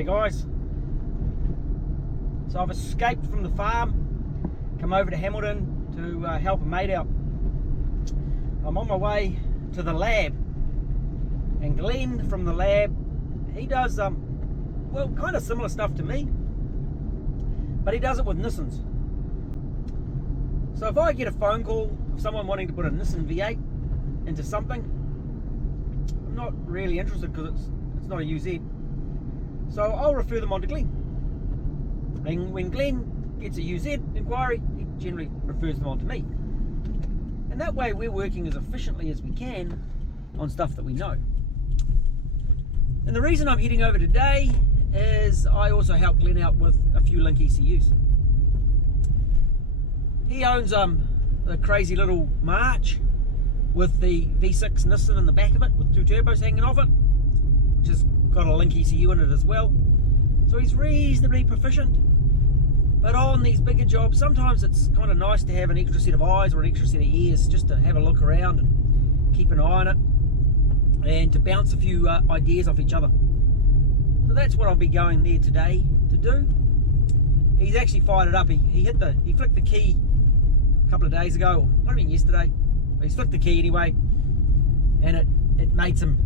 G'day guys. So I've escaped from the farm, come over to Hamilton to help a mate out. I'm on my way to the lab, and Glenn from the lab, he does well, kind of similar stuff to me, but he does it with Nissans. So if I get a phone call of someone wanting to put a Nissan V8 into something, I'm not really interested because it's not a UZ. So I'll refer them on to Glenn. And when Glenn gets a UZ inquiry, he generally refers them on to me. And that way we're working as efficiently as we can on stuff that we know. And the reason I'm heading over today is I also help Glenn out with a few Link ECUs. He owns a crazy little March with the V6 Nissan in the back of it with two turbos hanging off it, which has got a Link ECU in it as well. So he's reasonably proficient. But on these bigger jobs, sometimes it's kind of nice to have an extra set of eyes or an extra set of ears just to have a look around and keep an eye on it and to bounce a few ideas off each other. So that's what I'll be going there today to do. He's actually fired it up. He flicked the key a couple of days ago, or might have been yesterday. He's flicked the key anyway, and it made some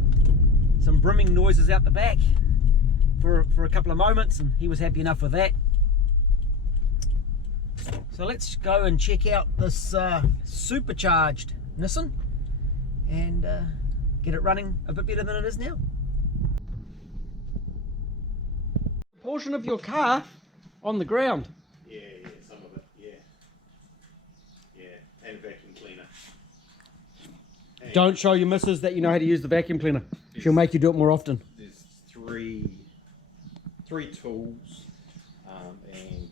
brimming noises out the back for a couple of moments, and he was happy enough with that. So let's go and check out this supercharged Nissan and get it running a bit better than it is now. Portion of your car on the ground. Yeah, some of it, yeah, and a vacuum cleaner. And Don't show your missus that you know how to use the vacuum cleaner. She'll make you do it more often. there's three tools, and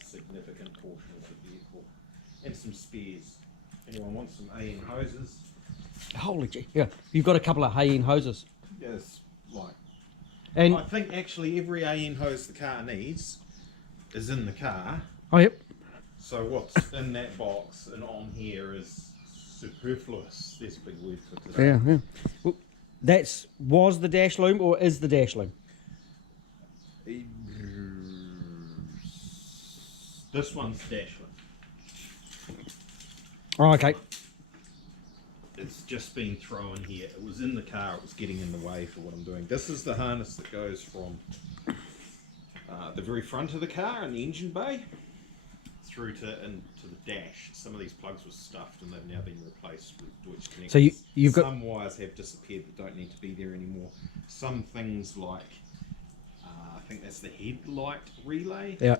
a significant portion of the vehicle, and some spares. Anyone wants some AN hoses? Holy gee, yeah. You've got a couple of hay-in hoses. Yes, like. And I think actually every AN hose the car needs is in the car. oh yep. So what's in that box and on here is superfluous. That's a big word for today. Yeah. Well, was the dash loom or is the dash loom? This one's dash loom. Oh, okay. It's just been thrown here. It was in the car. It was getting in the way for what I'm doing. This is the harness that goes from the very front of the car in the engine bay through into the dash. Some of these plugs were stuffed and they've now been replaced with Deutsch connectors. So you've got some wires have disappeared that don't need to be there anymore. Some things like I think that's the headlight relay. yeah.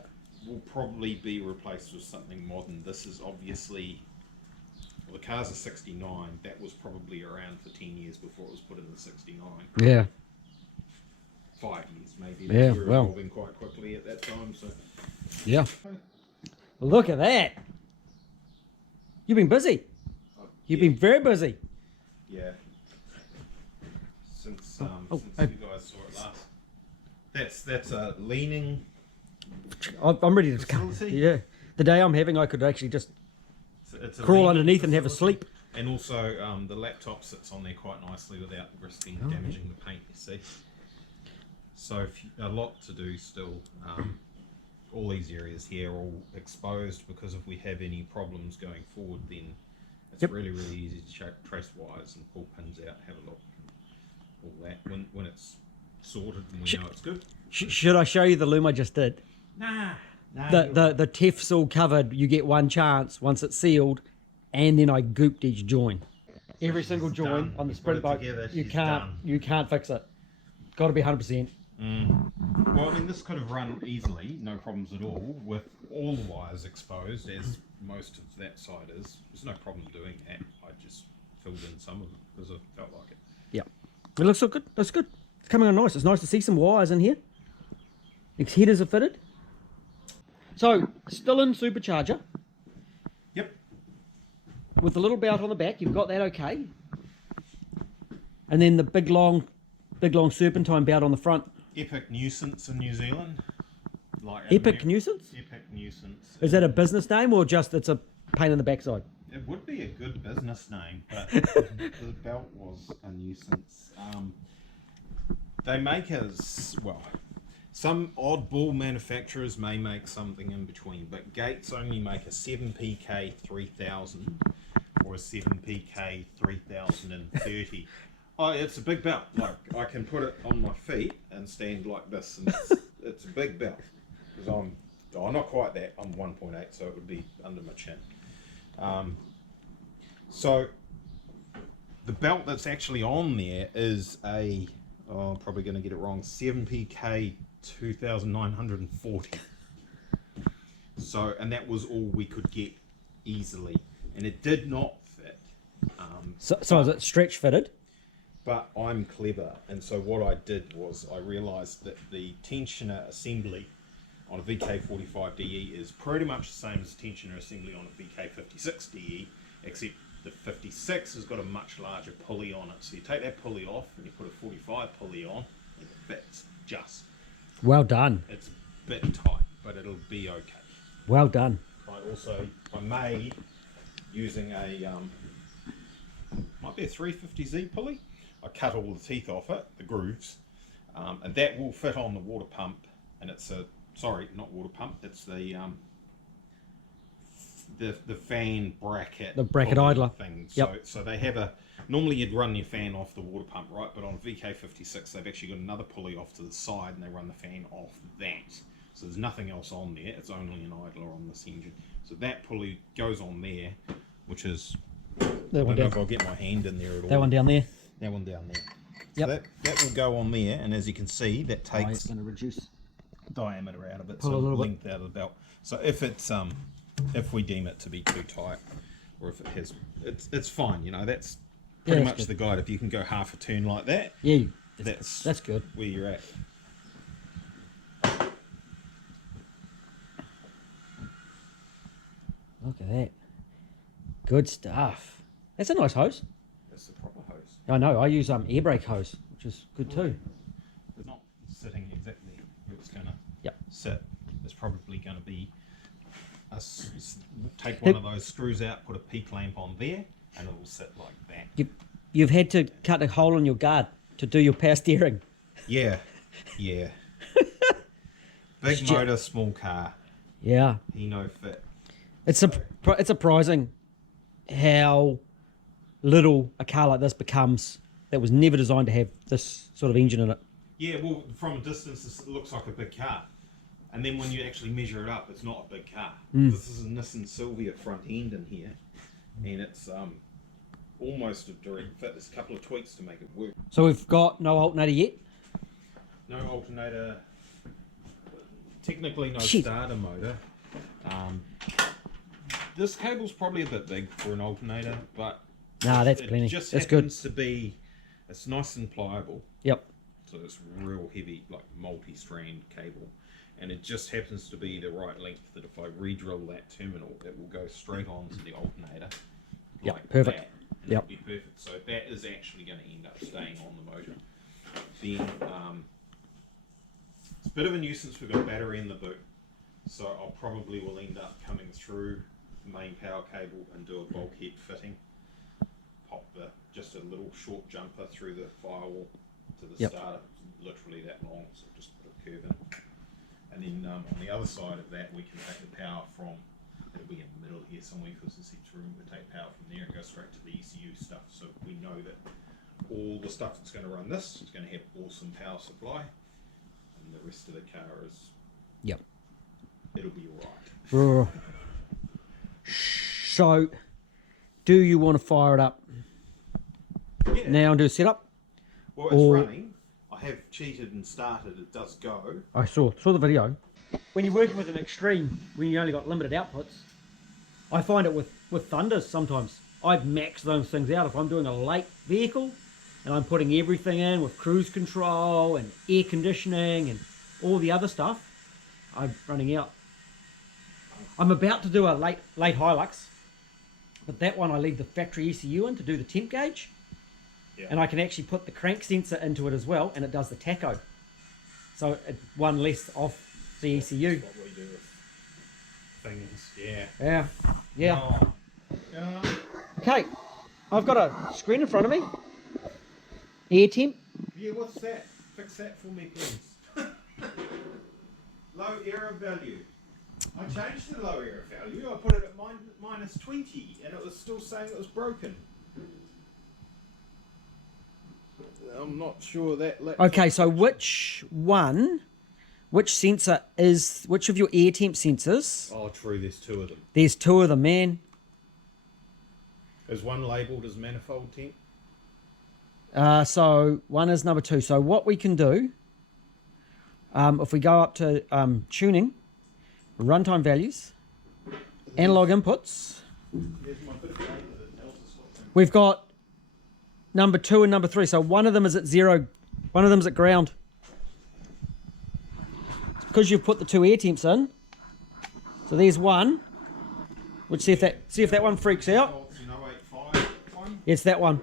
Will probably be replaced with something modern. This is obviously. Well, the car's a 69. That was probably around for 10 years before it was put in the 69. Yeah. 5 years maybe. Yeah, We were well. evolving quite quickly at that time. So Yeah. Look at that. You've been busy. You've been very busy. yeah, since since oh. you guys saw it last. That's a leaning. I'm ready to come. Facility? Yeah. The day I'm having, I could actually just It's a crawl leaning underneath and have a facility. sleep. And also the laptop sits on there quite nicely without risking Oh, damaging the paint. You see. So a lot to do still. All these areas here are all exposed because if we have any problems going forward, then it's Yep. really easy to trace wires and pull pins out, have a look, all that. When it's sorted and we know it's good. Should I show you the loom I just did? Nah. The TEF's all covered. You get one chance once it's sealed, and then I gooped each join. Every single It's join done. on the You sprint put it bike, together, you she's can't done. you can't fix it. Got to be 100%. Well, I mean, this could have run easily, no problems at all, with all the wires exposed, as most of that side is. There's no problem doing that. I just filled in some of it because I felt like it. Yeah, it looks so good. Looks good. It's coming on nice. It's nice to see some wires in here. Its headers are fitted. So still in supercharger Yep. with the little belt on the back. You've got that okay. And then the big long serpentine belt on the front. Epic nuisance in New Zealand. Like Epic nuisance? Epic nuisance. Is that a business name or just it's a pain in the backside? It would be a good business name, but the belt was a nuisance. They make us, well, Some oddball manufacturers may make something in between, but Gates only make a 7PK 3000 or a 7PK 3030. Oh, it's a big belt. Like, I can put it on my feet and stand like this, and it's a big belt. Because I'm not quite that. I'm 1.8, so it would be under my chin. So the belt that's actually on there is a, I'm probably going to get it wrong, 7PK 2940. So, and that was all we could get easily, and it did not fit. So is it stretch fitted? But I'm clever, and so what I did was I realised that the tensioner assembly on a VK45 DE is pretty much the same as the tensioner assembly on a VK56 DE, except the 56 has got a much larger pulley on it. So you take that pulley off and you put a 45 pulley on, and it fits just. Well done. It's a bit tight, but it'll be okay. Well done. I made using a might be a 350Z pulley. I cut all the teeth off it, the grooves, and that will fit on the water pump. And it's a, sorry, not water pump. It's the fan bracket. The bracket idler thing. Yep. So they have a. Normally you'd run your fan off the water pump, right? But on VK56 they've actually got another pulley off to the side, and they run the fan off that. So there's nothing else on there. It's only an idler on this engine. So that pulley goes on there, which is. I don't know if I'll get my hand in there at all. That one down there. That one down there. Yep. So that will go on there, and as you can see, that takes It's going to reduce diameter out of it, Pull so a little length out of the belt. So if it's if we deem it to be too tight, or if it has, it's fine. You know, that's pretty much good. the guide. If you can go half a turn like that, Yeah, that's good. where you're at. Look at that. Good stuff. That's a nice hose. That's the proper hose. I know. I use air brake hose, which is good too. It's not sitting exactly where it's going to Yep. sit. It's probably going to be take one of those screws out, put a P clamp on there, and it will sit like that. You've had to cut a hole in your guard to do your power steering. Yeah, yeah. Big motor, small car. Yeah. He no fit. It's surprising how little a car like this becomes that was never designed to have this sort of engine in it. Yeah, well, from a distance, it looks like a big car. And then when you actually measure it up, it's not a big car. This is a Nissan Silvia front end in here. And it's almost a direct fit. There's a couple of tweaks to make it work. So we've got no alternator yet? No alternator. Technically no Shit. starter motor. This cable's probably a bit big for an alternator, but Nah, that's it plenty. just That's good. happens to be, it's nice and pliable. Yep. So it's real heavy, like multi-strand cable. And it just happens to be the right length that if I re-drill that terminal, it will go straight onto the alternator. Yep, Like perfect. that, and Yep. it'll be perfect. So that is actually going to end up staying on the motor. Then it's a bit of a nuisance. We've got a battery in the boot, so I'll probably will end up coming through the main power cable and do a bulkhead fitting. Pop just a little short jumper through the firewall to the Yep. starter, literally that long. So just put a curve in. And then on the other side of that, we can take the power from, it'll be in the middle here somewhere because it's each room. We take power from there and go straight to the ECU stuff. So we know that all the stuff that's going to run this is going to have awesome power supply, and the rest of the car is, Yep. it'll be alright. So, do you want to fire it up Yeah. now and do a setup? Well, it's Or- running. I have cheated and started. It does go. I saw the video. When you're working with an extreme, when you only got limited outputs, I find it with Thunders sometimes. I've maxed those things out. If I'm doing a late vehicle and I'm putting everything in with cruise control and air conditioning and all the other stuff, I'm running out. I'm about to do a late Hilux, but that one I leave the factory ECU in to do the temp gauge. Yeah. And I can actually put the crank sensor into it as well, and it does the tacho. So it one less off the ECU. That's what we do with things. Yeah. Yeah, yeah. Oh. Yeah. Okay, I've got a screen in front of me. Air temp. Yeah, what's that? Fix that for me, please. error value. I changed the low error value. I put it at minus 20, and it was still saying it was broken. I'm not sure that. Okay, so which sensor is, which of your air temp sensors? Oh, true. There's two of them. There's two of them, man. Is one labelled as manifold temp? So one is number 2. So what we can do, if we go up to tuning, runtime values, analog inputs, we've got number 2 and number 3. So one of them is at 0, one of them is at ground. It's because you've put the 2 air temps in. So there's one. We'll see if that one freaks out. It's that one.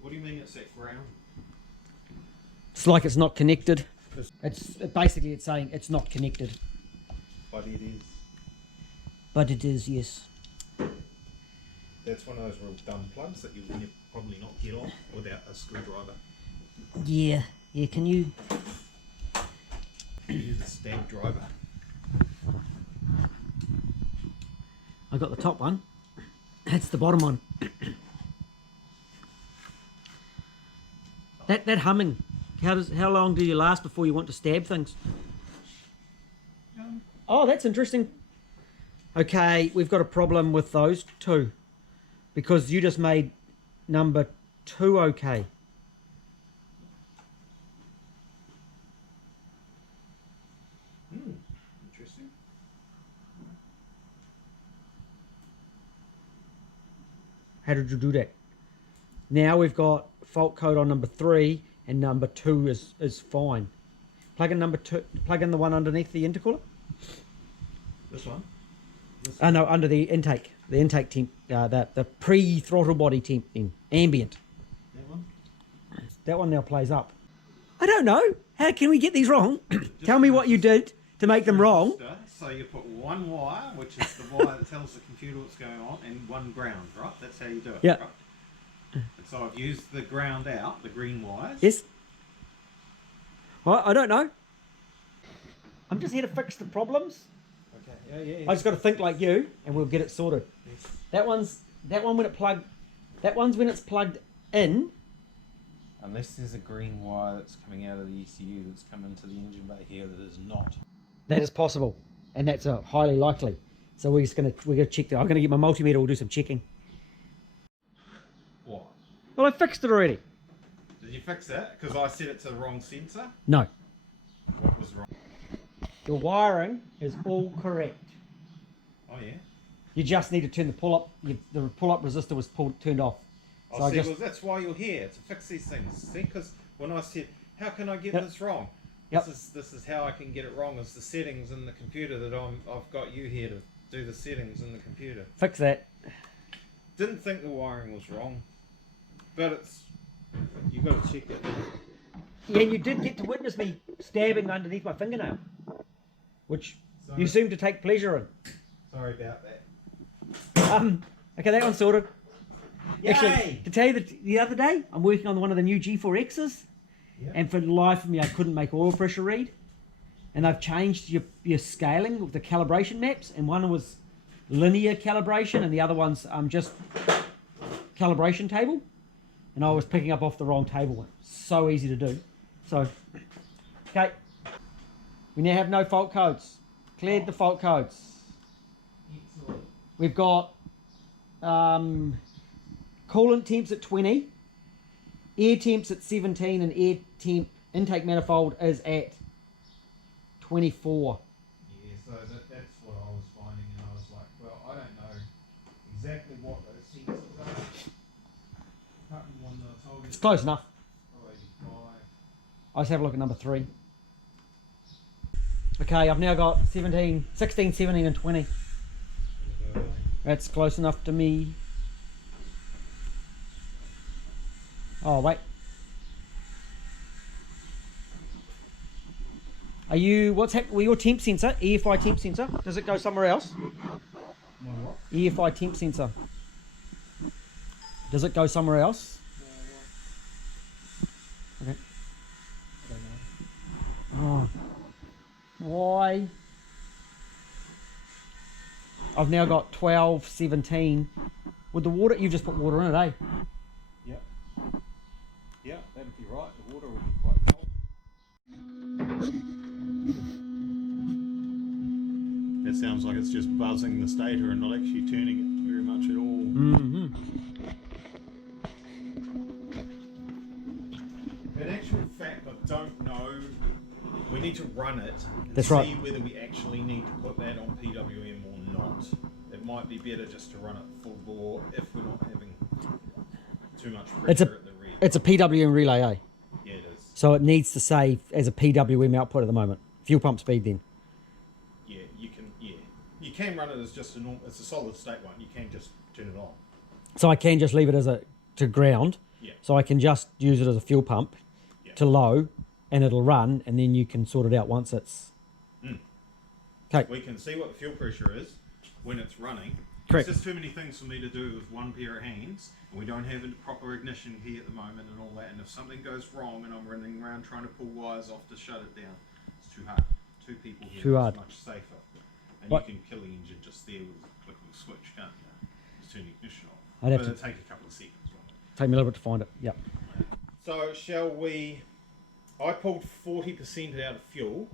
What do you mean it's at ground? It's like it's not connected. It's basically it's saying it's not connected. But it is. But it is, yes. That's one of those real dumb plugs that you'll probably not get off without a screwdriver. Yeah. Yeah, can you use a stab driver? I got the top one. That's the bottom one. That humming, how long do you last before you want to stab things? Oh, that's interesting. Okay, we've got a problem with those two because you just made number 2 okay. Interesting. How did you do that? Now we've got fault code on number 3 and number 2 is fine. Plug in number 2, plug in the one underneath the intercooler. This one? No, under the intake temp, the pre-throttle body temp thing, ambient. That one? That one now plays up. I don't know. How can we get these wrong? Tell me what you did to make them wrong. So you put one wire, which is the wire that tells the computer what's going on, and one ground, right? That's how you do it. Yeah. Right? And so I've used the ground out, the green wires. Yes. Well, I don't know. I'm just here to fix the problems. Okay. Yeah. I just got to think like you, and we'll get it sorted. Yes. That one's when it's plugged in. Unless there's a green wire that's coming out of the ECU that's come into the engine bay here that is not. That is possible, and that's highly likely. So we're gonna check that. I'm gonna get my multimeter. We'll do some checking. What? Well, I fixed it already. Did you fix that? Because I set it to the wrong sensor. No. What was wrong? Your wiring is all correct. Oh yeah. You just need to turn the pull-up. The pull-up resistor was turned off. So well, that's why you're here, to fix these things. See, because when I said, how can I get this wrong? Yep. This is how I can get it wrong. Is the settings in the computer that I've got you here to do the settings in the computer. Fix that. Didn't think the wiring was wrong, but you got to check it. Yeah, you did get to witness me stabbing underneath my fingernail, which you seem to take pleasure in. Sorry about that. Okay, that one's sorted. Yay! Actually, to tell you the other day, I'm working on one of the new G4Xs, and for the life of me, I couldn't make oil pressure read. And I've changed your scaling with the calibration maps, and one was linear calibration, and the other one's just calibration table. And I was picking up off the wrong table. So easy to do. So, okay, we now have no fault codes. Cleared the fault codes. We've got coolant temps at 20, air temps at 17, and air temp intake manifold is at 24. Yeah, so that's what I was finding, and I was like, well, I don't know exactly what those sensors are. Can't remember one that I told you. It's close enough. 85. I'll just have a look at number 3. Okay, I've now got 16, 17, and 20. That's close enough to me. Oh, wait. Are you, what's happening with your temp sensor, EFI temp sensor? Does it go somewhere else? My what? EFI temp sensor. Does it go somewhere else? Okay. I don't know. Oh. Why say I've now got 12, 17. With the water, you've just put water in it, eh? Yep. Yeah, that'd be right. The water would be quite cold. It sounds like it's just buzzing the stator and not actually turning it very much at all. Mm-hmm. In actual fact, I don't know. We need to run it and That's see right. whether we actually need to put that on PWM or not. It might be better just to run it full bore if we're not having too much pressure at the rear. It's a PWM relay, eh? Yeah, it is. So it needs to say as a PWM output at the moment. Fuel pump speed then. Yeah, you can. Yeah, you can run it as just a normal. It's a solid state one. You can just turn it on. So I can just leave it as a to ground. Yeah. So I can just use it as a fuel pump to low, and it'll run, and then you can sort it out once it's. Okay. We can see what the fuel pressure is when it's running. Correct. It's just too many things for me to do with one pair of hands, and we don't have a proper ignition key at the moment and all that. And if something goes wrong and I'm running around trying to pull wires off to shut it down, it's too hard. Two people here Too is hard. much safer. And What? you can kill the engine just there with a click of a switch, can't you? Just turn the ignition off. I'd have but to- it'll take a couple of seconds. Won't it? Take me a little bit to find it. Yep. So shall we? I pulled 40% out of fuel.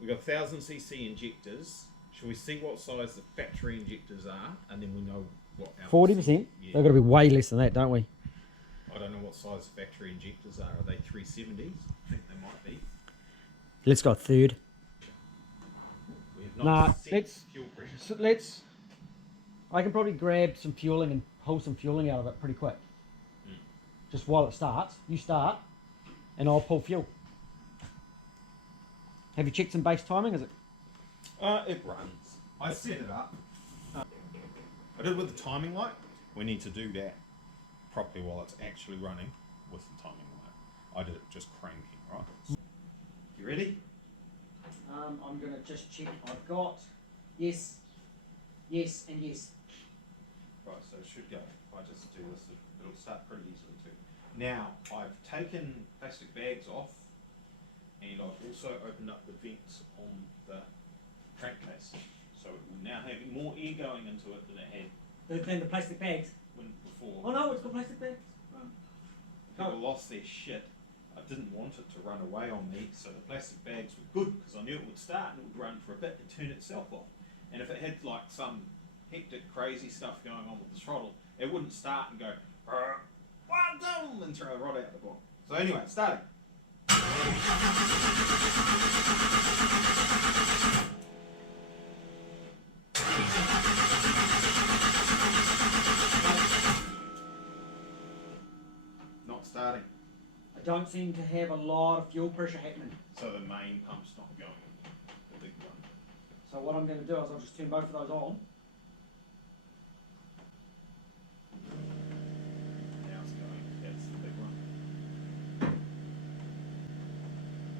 We got 1000cc injectors. Shall we see what size the factory injectors are, and then we know what our 40%. Yeah. They've got to be way less than that, don't we? I don't know what size the factory injectors are. Are they 370s? I think they might be. Let's go a third. We have not Nah, set let's- fuel pressure. So let's. I can probably grab some fueling and pull some fueling out of it pretty quick. Just while it starts, you start, and I'll pull fuel. Have you checked some base timing? Is it? It runs. I set it up. I did it with the timing light. We need to do that properly while it's actually running with the timing light. I did it just cranking, right? You ready? I'm gonna just check. I've got yes, yes, and yes. Right, so it should go. If I just do this, it'll start pretty easily too. Now, I've taken plastic bags off, and I've also opened up the vents on the crankcase. So it will now have more air going into it than it had Then the plastic bags. before. Oh no, it's got plastic bags. People lost their shit. I didn't want it to run away on me, so the plastic bags were good because I knew it would start and it would run for a bit and turn itself off. And if it had like some hectic, crazy stuff going on with the throttle, it wouldn't start and go, one down, and throw a rod out the bottom. So anyway, starting. Not starting. I don't seem to have a lot of fuel pressure happening. So the main pump's not going, the big one. So what I'm going to do is I'll just turn both of those on. Now it's going. That's the big one.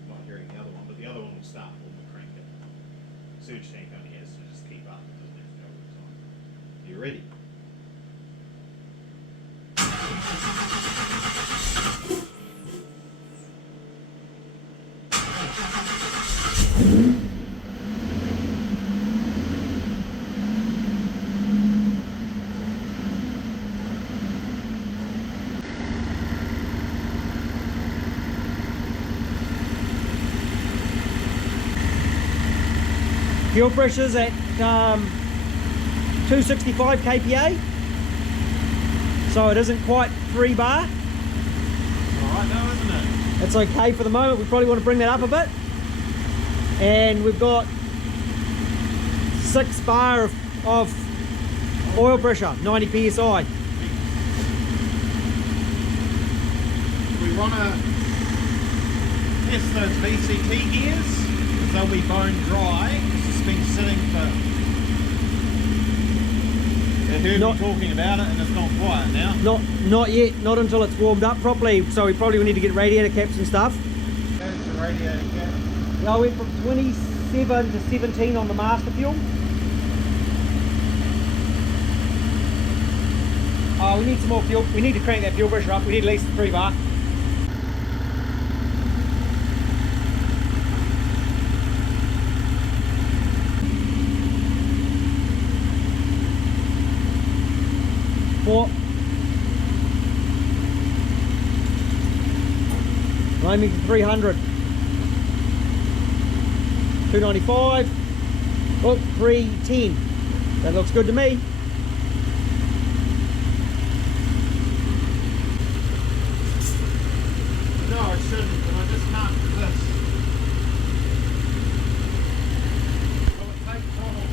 Not hearing the other one, but the other one will start when we crank it. Surge tank only has to just keep up. It doesn't have to go all the time. Are you ready? Fuel pressure's at 265 kPa. So it isn't quite 3 bar. Alright now, isn't it? It's okay for the moment. We probably want to bring that up a bit. And we've got 6 bar of oil pressure, 90 psi. We want to test those VCT gears. They'll be bone dry. It's been sitting for. They heard me talking about it and it's gone quiet now. Not yet, not until it's warmed up properly. So we probably need to get radiator caps and stuff. There's the radiator cap. I went from 27 to 17 on the master fuel. Oh, we need some more fuel. We need to crank that fuel pressure up. We need at least 3 bar. aiming for 300. 295. Oh, 310. That looks good to me. No, I shouldn't, but I just can't resist. Will it take throttle?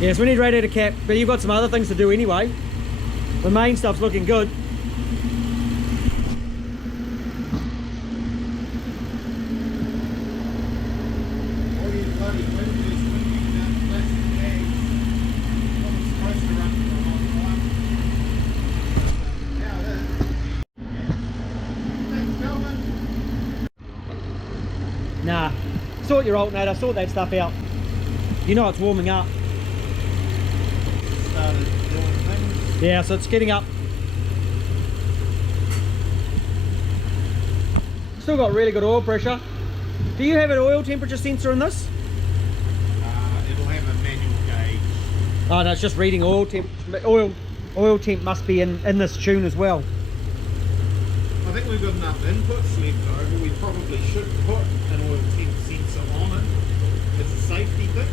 Yes, we need radiator cap, but you've got some other things to do anyway. The main stuff's looking good. All these bloody windows swinging down plastic bags. What was supposed to run for a long time. Now it is. Thanks, Calvin. Nah, sort your alternator, sort that stuff out. You know it's warming up. Started doing things. Yeah, so it's getting up. Still got really good oil pressure. Do you have an oil temperature sensor in this? It'll have a manual gauge. Oh no, it's just reading oil temp. Oil temp must be in this tune as well. I think we've got enough inputs left over. We probably should put an oil temp sensor on it. It's a safety thing.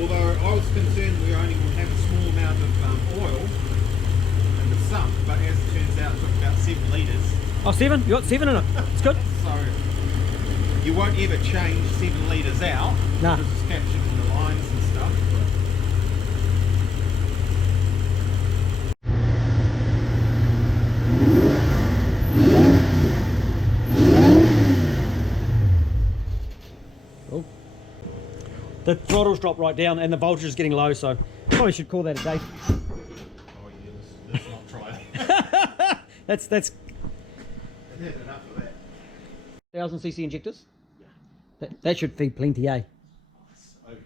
Although I was concerned we only would have a small amount of oil in the sump, but as it turns out, it took about 7 litres. Oh, 7? You got 7 in it. It's good. So you won't ever change 7 litres out Nah. because it's captured in the lines and stuff. Oh. The throttle's dropped right down and the voltage is getting low, so probably should call that a day. Oh yeah, let's not try that. That's I've had enough of that. 1000cc injectors. Yeah. That should feed plenty, eh? Okay.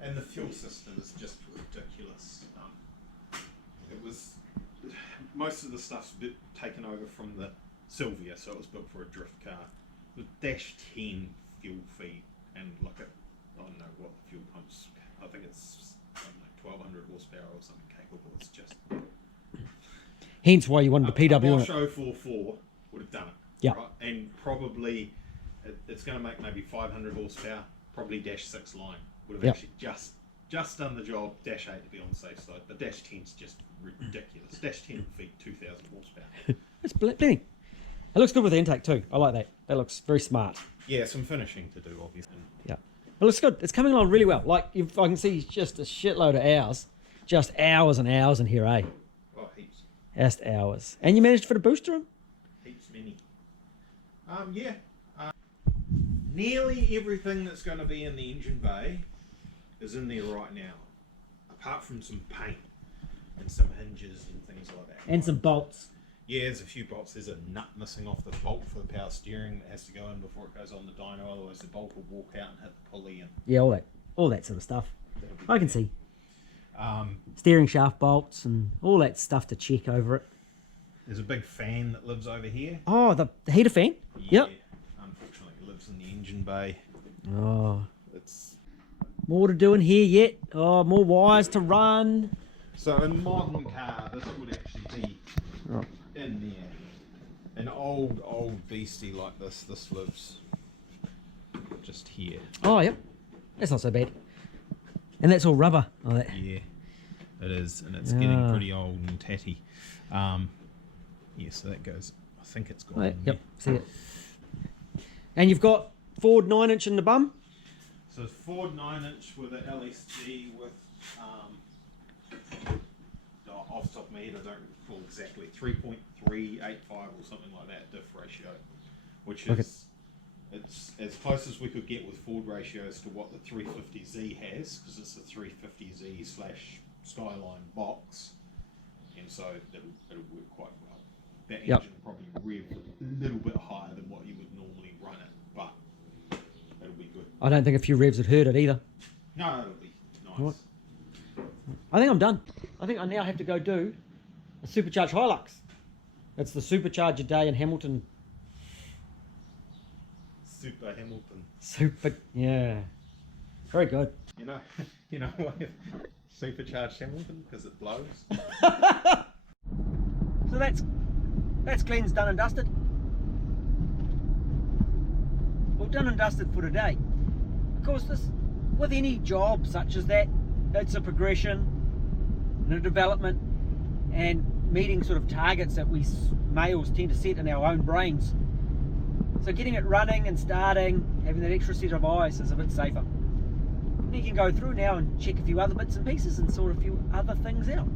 And the fuel system is just ridiculous. It was most of the stuff's a bit taken over from the Sylvia, so it was built for a drift car. The dash 10 fuel feed, and look at I don't know what the fuel pumps. I think it's 1200 horsepower or something capable. It's just. Hence why you wanted the PW in it. Bosch 044 would have done it. Yeah. Right? And probably it's going to make maybe 500 horsepower. Probably dash 6 line would have Yep. actually just done the job. Dash 8 to be on the safe side. The dash 10's just ridiculous. Dash 10 would feed 2000 horsepower. It's plenty. It looks good with the intake too. I like that. That looks very smart. Yeah, some finishing to do, obviously. Yeah. It looks good. It's coming along really well. Like, if I can see just a shitload of hours. Just hours and hours in here, eh? Oh, heaps. Just hours. And you managed to fit a booster in? Heaps many. Yeah. Nearly everything that's going to be in the engine bay is in there right now. Apart from some paint and some hinges and things like that. And some bolts. Yeah, there's a few bolts. There's a nut missing off the bolt for the power steering that has to go in before it goes on the dyno, otherwise the bolt will walk out and hit the pulley. And Yeah, all that sort of stuff. I can see. Um, Steering shaft bolts and all that stuff to check over it. there's a big fan that lives over here. Oh, the heater fan? Yeah, Yep. unfortunately it lives in the engine bay. Oh, It's more to do in here yet. Oh, more wires to run. so in a modern car, this would actually be Oh. in there. An old beastie like this lives just here. Oh, yep. That's not so bad. And that's all rubber. Oh, that. Yeah, it is, and it's getting pretty old and tatty. Yeah, so that goes. I think it's gone. Oh, in yep, see it. And you've got Ford 9-inch in the bum. So it's Ford 9-inch with an LSG with off the top of my head, I don't recall exactly, 3.385 or something like that diff ratio, which is it's as close as we could get with Ford ratios to what the 350Z has, because it's a 350Z / Skyline box, and so it'll work quite well. That engine will probably rev a little bit higher than what you would normally run it, but it'll be good. I don't think a few revs would hurt it either. No, it'll be nice. What? I think I'm done. I think I now have to go do a supercharged Hilux. It's the supercharger day in Hamilton. Super Hamilton. Yeah. Very good. You know why supercharged Hamilton? Because it blows. So that's cleansed, done and dusted. Well, done and dusted for today. Of course, with any job such as that, it's a progression and a development and meeting sort of targets that we males tend to set in our own brains. So getting it running and starting, having that extra set of eyes is a bit safer. And you can go through now and check a few other bits and pieces and sort a few other things out.